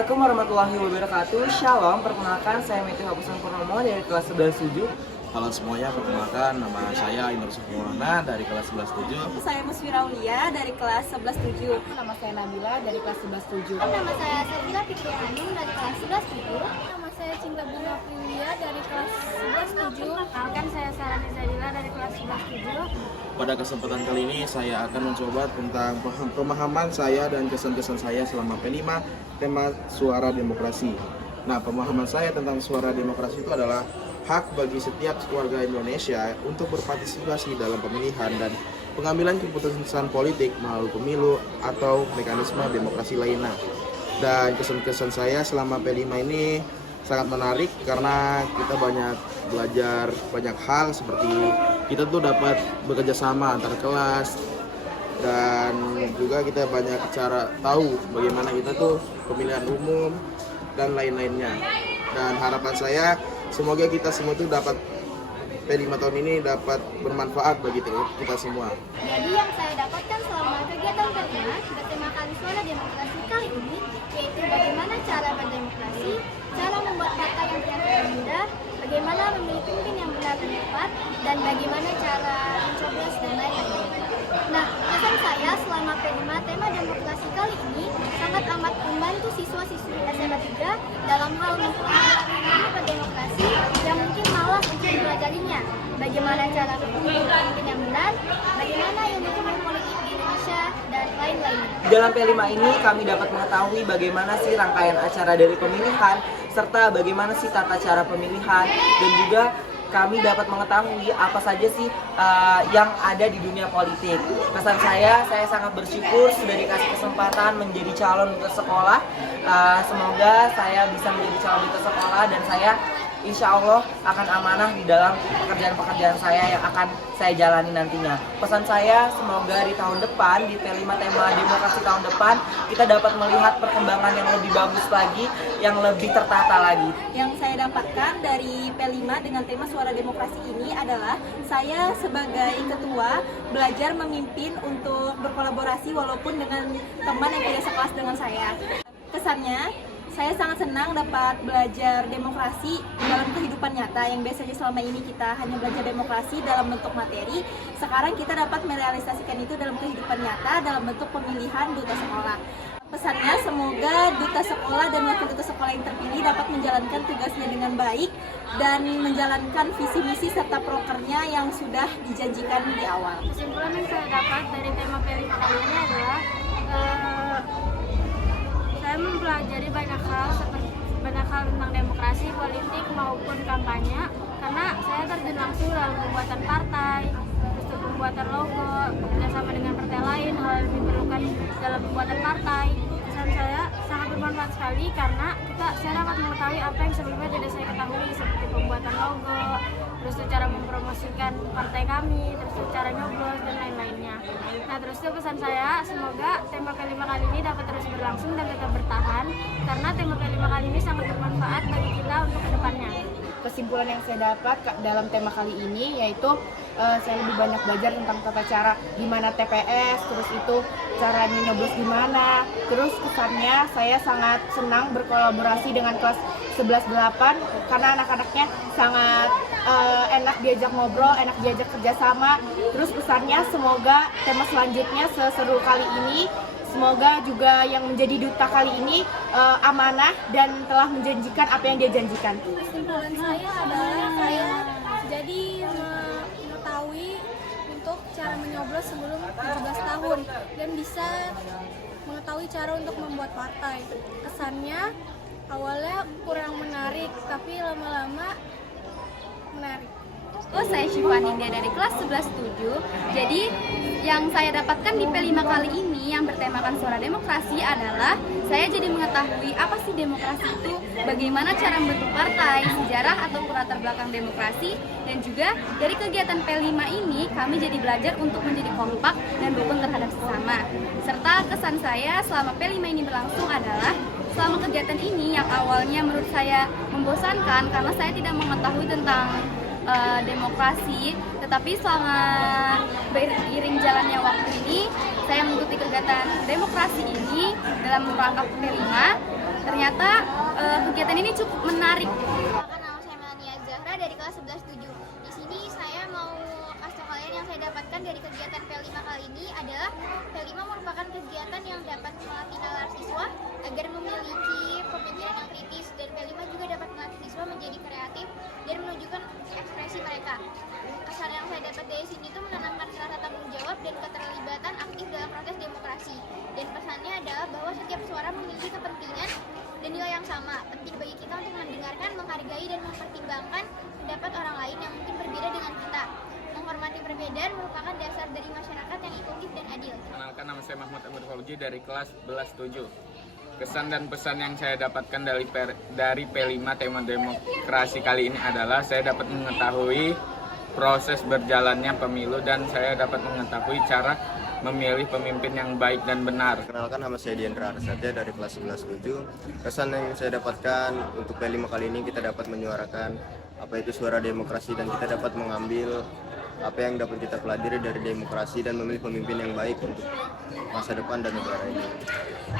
Assalamualaikum warahmatullahi wabarakatuh. Shalom, perkenalkan saya Meti Hapusan Purnomo dari kelas 11-7. Halo semuanya, perkenalkan nama saya Indra Sukumulana dari kelas 11-7. Saya Musfira Aulia dari kelas 11-7. Nama saya Nabila dari kelas 11-7. Nama saya Safira Fikri Hanum dari kelas 11-7. Nama saya Cinta Bunga Prilia dari kelas 11-7. Akan saya Sarani Zadila dari kelas 11-7. Pada kesempatan kali ini saya akan mencoba tentang pemahaman saya dan kesan-kesan saya selama P5 tema suara demokrasi. Nah, pemahaman saya tentang suara demokrasi itu adalah hak bagi setiap warga Indonesia untuk berpartisipasi dalam pemilihan dan pengambilan keputusan politik melalui pemilu atau mekanisme demokrasi lainnya. Dan kesan-kesan saya selama P5 ini sangat menarik karena kita banyak belajar banyak hal, seperti kita tuh dapat bekerja sama antar kelas, dan juga kita banyak cara tahu bagaimana kita tuh pemilihan umum dan lain-lainnya. Dan harapan saya semoga kita semua itu dapat P5 tahun ini dapat bermanfaat bagi kita semua. Jadi yang saya dapatkan selama kegiatan P5 bertema kali suara demokrasi kali ini yaitu bagaimana cara berdemokrasi, cara membuat partai yang ternyata mudah, bagaimana memilih pemimpin yang benar dan tepat, dan bagaimana cara mencoblos dan lain-lain. Nah, pesan saya selama P5 tema demokrasi kali ini sangat amat membantu siswa-siswi SMA 3 dalam hal mempelajari berdemokrasi yang mungkin malas untuk mempelajarinya. Bagaimana cara memilih pemimpin yang benar, bagaimana ilmu politik di Indonesia, dan lain-lain. Di dalam P5 ini kami dapat mengetahui bagaimana sih rangkaian acara dari pemilihan, serta bagaimana sih tata cara pemilihan, dan juga kami dapat mengetahui apa saja sih yang ada di dunia politik. Pesan saya sangat bersyukur sudah dikasih kesempatan menjadi calon duta sekolah. Semoga saya bisa menjadi calon duta sekolah dan saya insya Allah akan amanah di dalam pekerjaan-pekerjaan saya yang akan saya jalani nantinya. Pesan saya semoga di tahun depan, di P5 tema demokrasi tahun depan, kita dapat melihat perkembangan yang lebih bagus lagi, yang lebih tertata lagi. Yang saya dapatkan dari P5 dengan tema suara demokrasi ini adalah saya sebagai ketua belajar memimpin untuk berkolaborasi walaupun dengan teman yang tidak sekelas dengan saya. Kesannya, saya sangat senang dapat belajar demokrasi dalam kehidupan nyata yang biasanya selama ini kita hanya belajar demokrasi dalam bentuk materi. Sekarang kita dapat merealisasikan itu dalam kehidupan nyata dalam bentuk pemilihan duta sekolah. Pesannya semoga duta sekolah dan wakil duta sekolah yang terpilih dapat menjalankan tugasnya dengan baik dan menjalankan visi misi serta prokernya yang sudah dijanjikan di awal. Kesimpulan yang saya dapat dari tema P5 kali ini adalah saya mempelajari banyak hal tentang demokrasi, politik maupun kampanye, karena saya terjun langsung dalam pembuatan partai, terus pembuatan logo, bekerjasama dengan partai lain, hal yang diperlukan dalam pembuatan partai. Kesan saya sangat bermanfaat sekali karena saya dapat mengetahui apa yang sebelumnya tidak saya ketahui, seperti pembuatan logo, terus cara mempromosikan partai kami, terus cara nyoblos dan lain-lainnya. Nah, terus itu pesan saya, semoga tema P5 kali ini dapat terus berlangsung dan tetap bertahan, karena tema P5 kali ini sangat bermanfaat bagi kita untuk kedepannya. Kesimpulan yang saya dapat dalam tema kali ini yaitu saya lebih banyak belajar tentang tata cara gimana TPS, terus itu caranya nyoblos gimana. Terus kesannya saya sangat senang berkolaborasi dengan kelas 11-8 karena anak-anaknya sangat enak diajak ngobrol, enak diajak kerjasama. Terus pesannya semoga tema selanjutnya seseru kali ini, semoga juga yang menjadi duta kali ini amanah dan telah menjanjikan apa yang dia janjikan. Kesimpulan saya adalah saya jadi mengetahui untuk cara menyoblos sebelum 17 tahun dan bisa mengetahui cara untuk membuat partai. Kesannya awalnya kurang menarik tapi lama-lama menarik. Saya Syifa Nindya dari kelas 11-7. Jadi yang saya dapatkan di P5 kali ini yang bertemakan suara demokrasi adalah saya jadi mengetahui apa sih demokrasi itu, bagaimana cara membentuk partai, sejarah atau latar belakang demokrasi, dan juga dari kegiatan P5 ini kami jadi belajar untuk menjadi kompak dan rukun terhadap sesama. Serta kesan saya selama P5 ini berlangsung adalah selama kegiatan ini yang awalnya menurut saya membosankan karena saya tidak mengetahui tentang demokrasi, tetapi selama beriring jalannya waktu ini saya mengikuti kegiatan demokrasi ini dalam rangka P5. ternyata kegiatan ini cukup menarik. Perkenalkan, nama saya Melania Zahra dari kelas 11-7. Di sini saya mau kasih tau kalian yang saya dapatkan dari kegiatan P5 kali ini adalah P5 merupakan kegiatan yang dapat melatih nalar siswa agar memiliki pemikiran yang kritis, dan P5 juga dapat melatih siswa menjadi kreatif dan menunjukkan ekspresi mereka. Kesan yang saya dapat dari sini itu menanamkan rasa tanggung jawab dan keterlibatan aktif dalam proses demokrasi. Dan pesannya adalah bahwa setiap suara memiliki kepentingan dan nilai yang sama. Penting bagi kita untuk mendengarkan, menghargai, dan mempertimbangkan pendapat orang lain yang mungkin berbeda dengan kita. Menghormati perbedaan merupakan dasar dari masyarakat yang inklusif dan adil. Perkenalkan, nama saya Mahmud Ahmad Fauzi dari kelas 11-7. Kesan dan pesan yang saya dapatkan dari P5 tema demokrasi kali ini adalah saya dapat mengetahui proses berjalannya pemilu dan saya dapat mengetahui cara memilih pemimpin yang baik dan benar. Perkenalkan, nama saya Diendra Arsatya dari kelas 11-7. Kesan yang saya dapatkan untuk P5 kali ini, kita dapat menyuarakan apa itu suara demokrasi dan kita dapat mengambil apa yang dapat kita pelajari dari demokrasi dan memilih pemimpin yang baik untuk masa depan dan negara ini.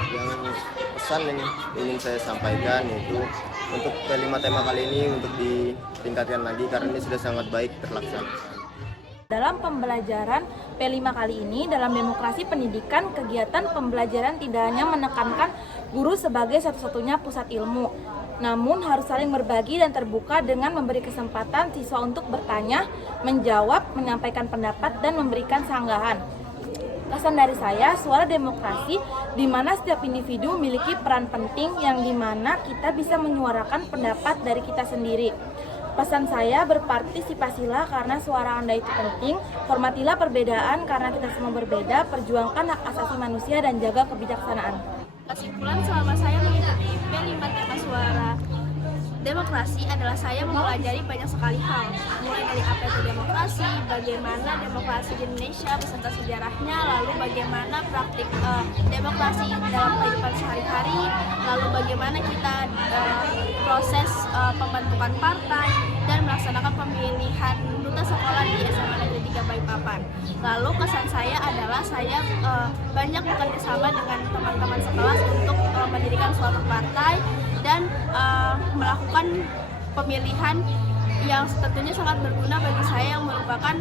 Yang pesan yang ingin saya sampaikan yaitu untuk P5 tema kali ini untuk ditingkatkan lagi karena ini sudah sangat baik terlaksana. Dalam pembelajaran P5 kali ini, dalam demokrasi pendidikan, kegiatan pembelajaran tidak hanya menekankan guru sebagai satu-satunya pusat ilmu, namun harus saling berbagi dan terbuka dengan memberi kesempatan siswa untuk bertanya, menjawab, menyampaikan pendapat, dan memberikan sanggahan. Pesan dari saya, suara demokrasi di mana setiap individu memiliki peran penting yang dimana kita bisa menyuarakan pendapat dari kita sendiri. Pesan saya, berpartisipasilah karena suara Anda itu penting, hormatilah perbedaan karena kita semua berbeda, perjuangkan hak asasi manusia dan jaga kebijaksanaan. Kesimpulan selama saya mengikuti P5 tema suara demokrasi adalah saya mempelajari banyak sekali hal, mulai dari apa itu demokrasi, bagaimana demokrasi di Indonesia beserta sejarahnya, lalu bagaimana praktik demokrasi dalam kehidupan sehari-hari, lalu bagaimana kita proses pembentukan partai dan melaksanakan pemilihan duta sekolah di SMA Negeri 3 Balikpapan. Lalu kesan saya adalah saya banyak bekerja sama dengan teman-teman sekelas untuk mendirikan suatu partai dan melakukan pemilihan yang tentunya sangat berguna bagi saya yang merupakan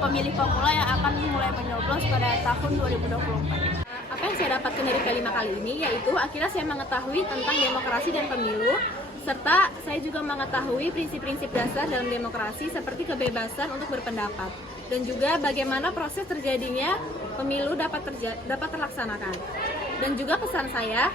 pemilih pemula yang akan mulai menyoblos pada tahun 2024. Apa yang saya dapatkan dari P5 kali ini yaitu akhirnya saya mengetahui tentang demokrasi dan pemilu, serta saya juga mengetahui prinsip-prinsip dasar dalam demokrasi seperti kebebasan untuk berpendapat dan juga bagaimana proses terjadinya pemilu dapat terlaksanakan. Dan juga pesan saya,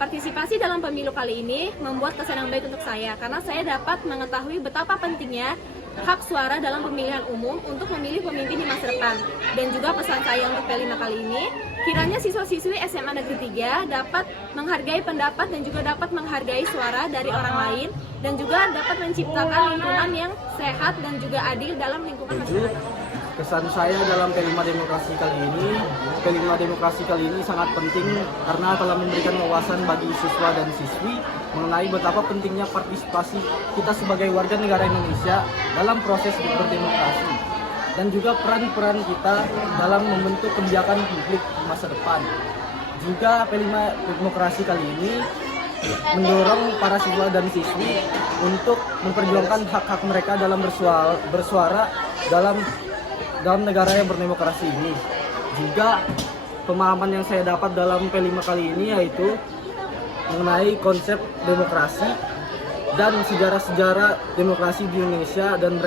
partisipasi dalam pemilu kali ini membuat kesan yang baik untuk saya karena saya dapat mengetahui betapa pentingnya hak suara dalam pemilihan umum untuk memilih pemimpin di masa depan. Dan juga pesan saya untuk P5 kali ini, kiranya siswa-siswi SMA Negeri 3 dapat menghargai pendapat dan juga dapat menghargai suara dari orang lain dan juga dapat menciptakan lingkungan yang sehat dan juga adil dalam lingkungan masyarakat. Kesan saya dalam P5 demokrasi kali ini, P5 demokrasi kali ini sangat penting karena telah memberikan wawasan bagi siswa dan siswi mengenai betapa pentingnya partisipasi kita sebagai warga negara Indonesia dalam proses berdemokrasi dan juga peran-peran kita dalam membentuk kebijakan publik di masa depan. Juga P5 demokrasi kali ini mendorong para siswa dan siswi untuk memperjuangkan hak-hak mereka dalam bersuara dalam negara yang berdemokrasi ini. Juga pemahaman yang saya dapat dalam P5 kali ini yaitu mengenai konsep demokrasi dan sejarah-sejarah demokrasi di Indonesia dan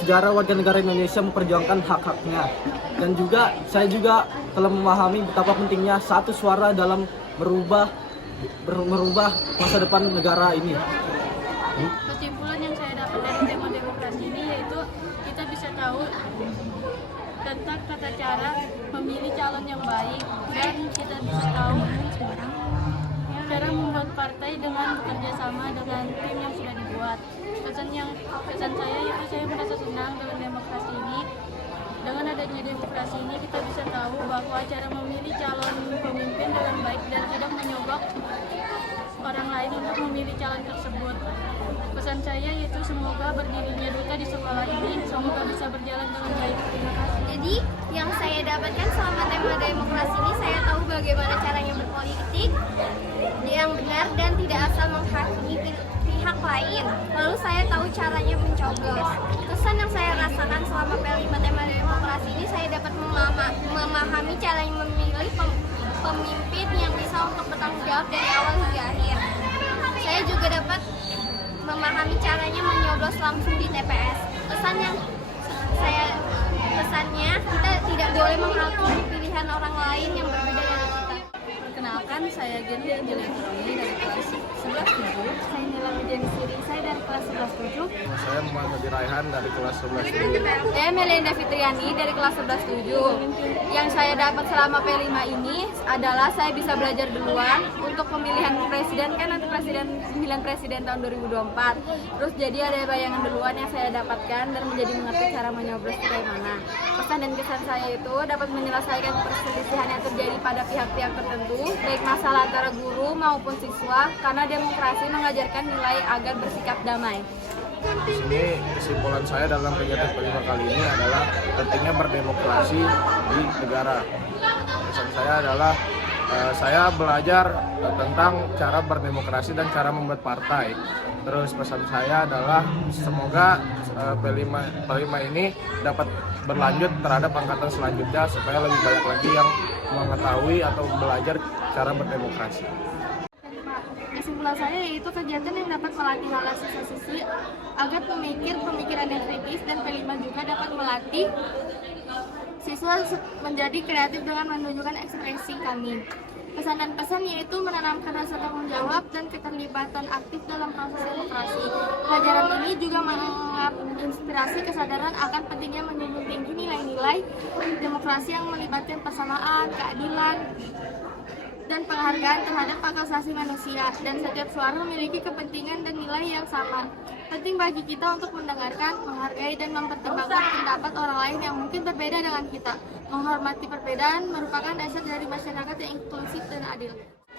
sejarah warga negara Indonesia memperjuangkan hak-haknya. Dan juga saya juga telah memahami betapa pentingnya satu suara dalam merubah masa depan negara ini. Kesimpulan yang saya dapat dari tema demokrasi ini yaitu kita bisa tahu tentang tata cara memilih calon yang baik dan kita bisa tahu cara membuat partai dengan bekerja sama dengan tim yang sudah dibuat. Pesan saya yaitu saya merasa senang dengan demokrasi ini. Dengan adanya demokrasi ini kita bisa tahu bahwa cara memilih calon pemimpin dengan baik dan tidak menyogok orang lain untuk memilih calon tersebut. Pesan saya yaitu semoga berdirinya duta di sekolah ini semoga bisa berjalan dengan baik. Terima kasih. Jadi yang saya dapatkan selama tema demokrasi ini, saya tahu bagaimana caranya berpolitik yang benar dan tidak asal menghakimi pihak lain. Lalu saya tahu caranya mencoblos. Kesan yang saya rasakan selama P5 tema demokrasi ini, saya dapat memahami caranya memilih pemimpin yang bisa untuk bertanggung jawab dari awal hingga akhir. Saya juga dapat memahami caranya menyoblos langsung di TPS. Pesannya kita tidak boleh menghakimi pilihan orang lain yang berbeda dari kita. Perkenalkan, saya Gendy Angelia Kuroni dari kelas 11-7. Saya Nila Widiani Siri, saya dari kelas 11-7. Saya Muhammad Raihan dari kelas 11-7. Saya Melinda Fitriani dari kelas 11-7. Yang saya dapat selama P5 ini adalah saya bisa belajar duluan untuk pemilihan presiden, kan nanti pemilihan presiden tahun 2024. Terus jadi ada bayangan duluan yang saya dapatkan dan menjadi mengerti cara menyoblos itu kayak mana. Pesan dan kesan saya itu dapat menyelesaikan perselisihan yang terjadi pada pihak-pihak tertentu, baik masalah antara guru maupun siswa, karena demokrasi mengajarkan nilai agar bersikap damai. Di sini kesimpulan saya dalam kegiatan P5 kali ini adalah pentingnya berdemokrasi di negara. Pesan saya adalah saya belajar tentang cara berdemokrasi dan cara membuat partai. Terus pesan saya adalah semoga P5 ini dapat berlanjut terhadap angkatan selanjutnya supaya lebih banyak lagi yang mengetahui atau belajar cara berdemokrasi. Kesimpulan saya yaitu kegiatan yang dapat melatih hal siswa-siswi agar pemikiran yang kritis, dan P5 juga dapat melatih siswa menjadi kreatif dengan menunjukkan ekspresi kami. Pesan dan pesan yaitu menanamkan rasa tanggung jawab dan keterlibatan aktif dalam proses demokrasi. Pelajaran ini juga menginspirasi kesadaran akan pentingnya menjunjung tinggi nilai-nilai demokrasi yang melibatkan persamaan, keadilan, dan penghargaan terhadap hak asasi manusia, dan setiap suara memiliki kepentingan dan nilai yang sama. Penting bagi kita untuk mendengarkan, menghargai, dan mempertimbangkan pendapat orang lain yang mungkin berbeda dengan kita. Menghormati perbedaan merupakan dasar dari masyarakat yang inklusif dan adil.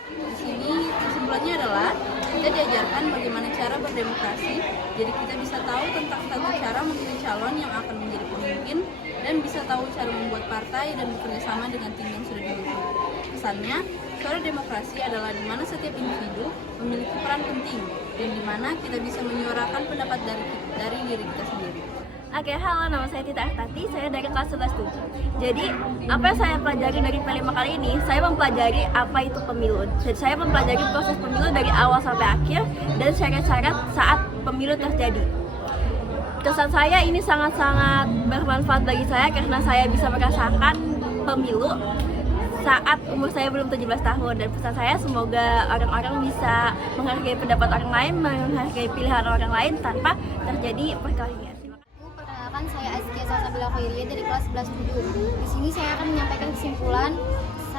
Di sini kesimpulannya adalah kita diajarkan bagaimana cara berdemokrasi, jadi kita bisa tahu tentang tata cara memilih calon yang akan menjadi pemimpin, dan bisa tahu cara membuat partai dan bekerja sama dengan tim yang sudah dibentuk. Pesannya, suara demokrasi adalah di mana setiap individu memiliki peran penting dan di mana kita bisa menyuarakan pendapat dari diri kita sendiri. Oke, halo, nama saya Tita Artati, saya dari kelas 11-7. Jadi, apa yang saya pelajari dari P5 kali ini, saya mempelajari apa itu pemilu. Jadi, saya mempelajari proses pemilu dari awal sampai akhir dan syarat-syarat saat pemilu terjadi. Kesan saya ini sangat-sangat bermanfaat bagi saya karena saya bisa merasakan pemilu saat umur saya belum 17 tahun, dan pesan saya semoga orang-orang bisa menghargai pendapat orang lain, menghargai pilihan orang lain tanpa terjadi perkelahian. Perkenalkan, saya Azkia Salsabila Khairia dari kelas 11-7. Di sini saya akan menyampaikan kesimpulan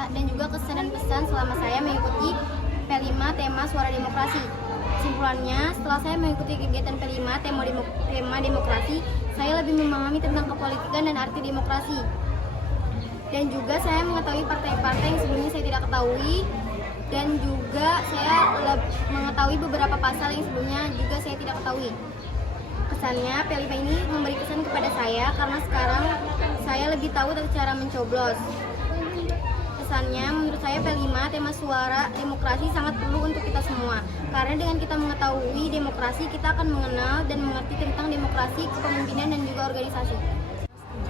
dan juga kesan dan pesan selama saya mengikuti P5 tema Suara Demokrasi. Kesimpulannya, setelah saya mengikuti kegiatan P5 tema demokrasi, saya lebih memahami tentang kepolitikan dan arti demokrasi. Dan juga saya mengetahui partai-partai yang sebelumnya saya tidak ketahui, dan juga saya mengetahui beberapa pasal yang sebelumnya juga saya tidak ketahui. Pesannya, P5 ini memberi kesan kepada saya karena sekarang saya lebih tahu tentang cara mencoblos. Pesannya, menurut saya P5 tema Suara Demokrasi sangat perlu untuk kita semua, karena dengan kita mengetahui demokrasi, kita akan mengenal dan mengerti tentang demokrasi, kepemimpinan, dan juga organisasi.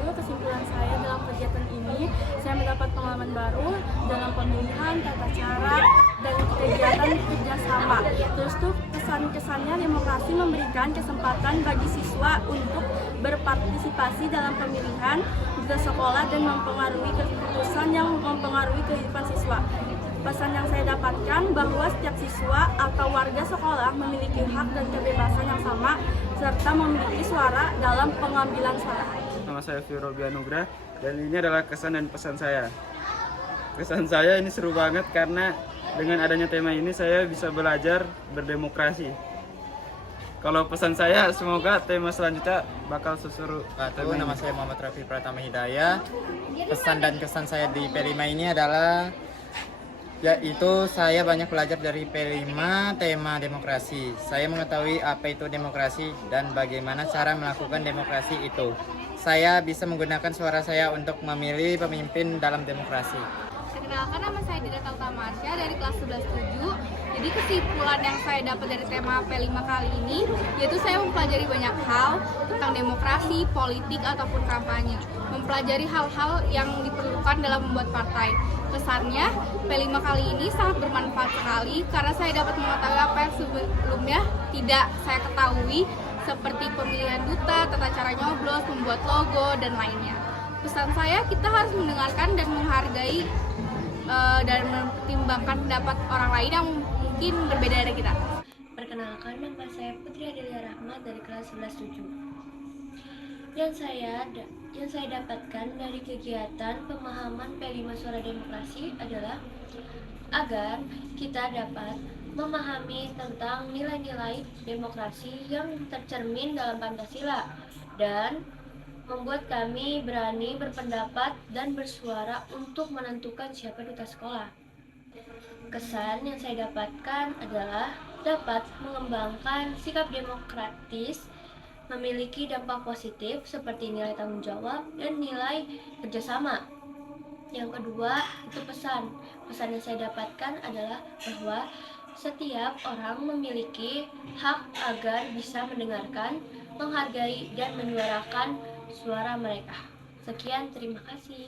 Kesimpulan saya dalam kegiatan ini, saya mendapat pengalaman baru dalam pemilihan, tata cara, dan kegiatan kerjasama. Terus tuh kesan-kesannya demokrasi memberikan kesempatan bagi siswa untuk berpartisipasi dalam pemilihan di sekolah dan mempengaruhi keputusan yang mempengaruhi kehidupan siswa. Pesan yang saya dapatkan bahwa setiap siswa atau warga sekolah memiliki hak dan kebebasan yang sama serta memiliki suara dalam pengambilan suara. Nama saya Firobi Anugrah dan ini adalah kesan dan pesan saya. Kesan saya ini seru banget karena dengan adanya tema ini saya bisa belajar berdemokrasi. Kalau pesan saya, semoga tema selanjutnya bakal seseru. Nama saya Muhammad Rafi Pratama Hidayah. Pesan dan kesan saya di P5 ini adalah Yaitu saya banyak belajar dari P5 tema demokrasi. Saya mengetahui apa itu demokrasi dan bagaimana cara melakukan demokrasi itu. Saya bisa menggunakan suara saya untuk memilih pemimpin dalam demokrasi. Perkenalkan, nama saya Dida Tamarsya dari kelas 11-7. Jadi kesimpulan yang saya dapat dari tema P5 kali ini yaitu saya mempelajari banyak hal tentang demokrasi, politik, ataupun kampanye. Mempelajari hal-hal yang diperlukan dalam membuat partai. Kesannya, P5 kali ini sangat bermanfaat sekali karena saya dapat mengetahui apa yang sebelumnya tidak saya ketahui, seperti pemilihan duta, tata cara nyoblos, membuat logo, dan lainnya. Pesan saya, kita harus mendengarkan dan menghargai dan mempertimbangkan pendapat orang lain yang mungkin berbeda dari kita. Perkenalkan, nama saya Putri Adelia Rahmat dari kelas 11-7. Yang saya dapatkan dari kegiatan pemahaman P5 Suara Demokrasi adalah agar kita dapat memahami tentang nilai-nilai demokrasi yang tercermin dalam Pancasila dan membuat kami berani berpendapat dan bersuara untuk menentukan siapa duta sekolah. Kesan yang saya dapatkan adalah dapat mengembangkan sikap demokratis, memiliki dampak positif seperti nilai tanggung jawab dan nilai kerjasama. Yang kedua, itu pesan. Pesan yang saya dapatkan adalah bahwa setiap orang memiliki hak agar bisa mendengarkan, menghargai, dan menyuarakan suara mereka. Sekian, terima kasih.